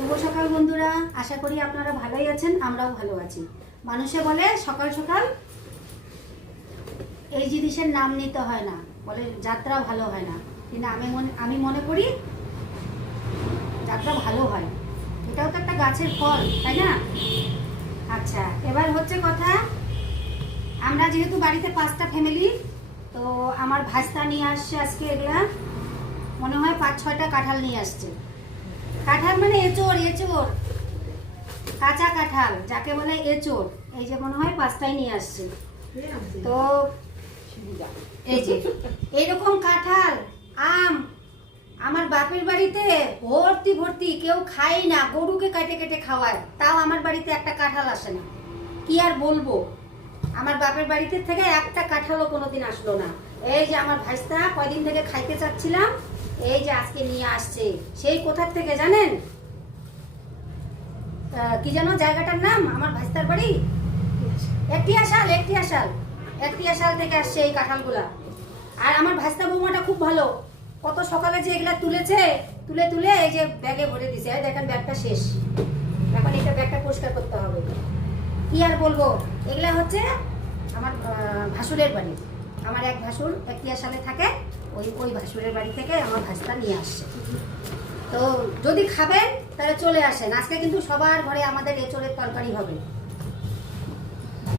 শুভ সকাল বন্ধুরা, আশা করি আপনারা ভালোই আছেন, আমরাও ভালো আছি। মানুষে বলে সকাল সকাল এই জিনিসের নাম নিতে হয় না, বলে যাত্রা ভালো হয় না, কিন্তু আমি মনে করি যাত্রা ভালো হয়। এটাও তো একটা গাছের ফল, তাই না? আচ্ছা, এবার হচ্ছে কথা, আমরা যেহেতু বাড়িতে 5টা ফ্যামিলি, তো আমার ভাস্তা নিয়ে আসছে আজকে এগুলা মনে হয় 5-6টা কাঁঠাল নিয়ে আসছে। কাঁঠাল মানে এঁচড়, কাঁচা কাঁঠাল যাকে বলে এঁচড়। এই যে মনে হয় 5টাই নিয়ে আসছে। তো এই যে এইরকম কাঁঠাল আম আমার বাপের বাড়িতে ভর্তি ভর্তি, কেউ খায় না, গরুকে কেটে কেটে খাওয়ায়, তাও আমার বাড়িতে একটা কাঁঠাল আসে না। কি আর বলবো, আমার বাপের বাড়িতে থেকে একটা কাঁঠালও কোনোদিন আসলো না। এই যে আমার ভাইস্তা কয়দিন থেকে খাইতে চাচ্ছিলাম, এই যে আজকে নিয়ে আসছে। সেই কোথার থেকে জানেন? কি যেন জায়গাটার নাম আমার ভাইস্তার বাড়ি? একটিয়াশাল থেকে আসছে এই কাঁঠালগুলা। আর আমার ভাইস্তা বৌমাটা খুব ভালো, কত সকালে যে এগুলা তুলেছে, তুলে তুলে এই যে ব্যাগে ভরে দিছে। এই দেখেন ব্যাগটা শেষ, এখন এটা ব্যাগটা পরিষ্কার করতে হবে। কি আর বলবো, এগুলা হচ্ছে আমার ভাসুরের বাড়ি। আমার এক ভাসুর একটিয়াশালে থাকে, ওই ভাসুরের বাড়ি থেকে আমার ভাইস্তা নিয়ে আসছে। তো যদি খাবেন তাহলে চলে আসেন, আজকে কিন্তু সবার ঘরে আমাদের এঁচড়ের তরকারি হবে।